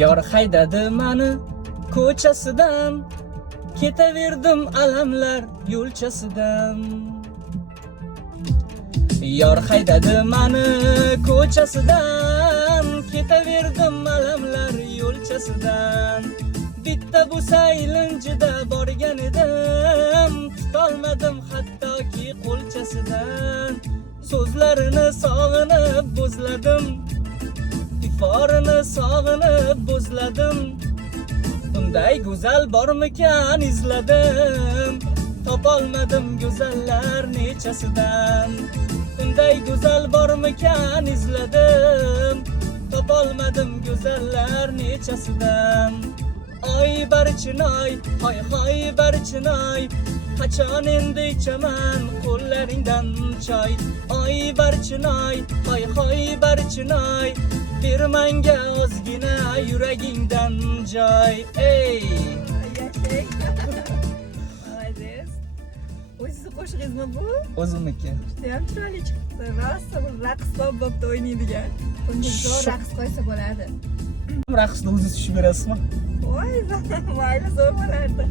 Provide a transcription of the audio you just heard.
Yor haydadi mani ko'chasidan, ketaverdim alamlar yo'lchasidan. Yor haydadi mani ko'chasidan, ketaverdim alamlar yo'lchasidan. Bitta bu saylinjida borgan edim, tutolmadim hattoki qo'lchasidan. So'zlarini sog'inib bo'zladim, iforini sog'inib bo'zladim. Bunday go'zal bormikan izladim, topolmadim go'zallar nechasidan. Bunday go'zal bormikan izladim, topolmadim go'zallar nechasidan. Oy barchinoy, hoy hoy barchinoy, qachon endi ichaman qo'llaringdan choy. Oy barchinoy, hoy hoy barchinoy, ber menga ozgina yuragingdan joy. Ey Yashang. Молодец. O'zingizni qo'shig'ingizmi bu? o'zimniki. Judayam chiroyli chiqibdi. Rosa bir raqsbob bo'lib o'ynaydigan. Bunga zo'r raqs qo'ysa bo'ladi. Raqsni o'zingiz tushib berasizmi? Voy, mayli zo'r bo'lardi.